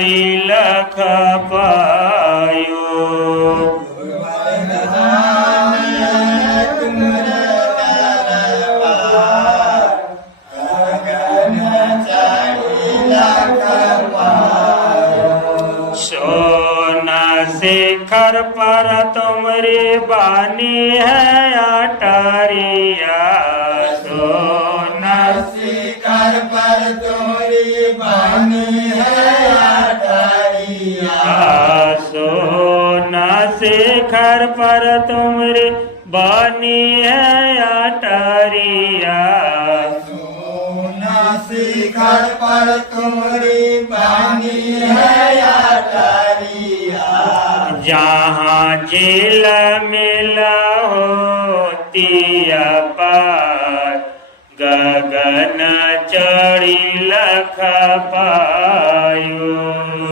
चढ़ी लख पायो। सोना शिखर पर तुमरी बानी है अटारिया। सोना शिखर पर तुम्हारी बानी है अटारिया। सोना शिखर पर तुमरी बानी है अटारिया। सोना शिखर पर तुम्हारी बानी है अटारिया। जहाँ झील मिला होती अपार, गगन चढ़ी लख पार।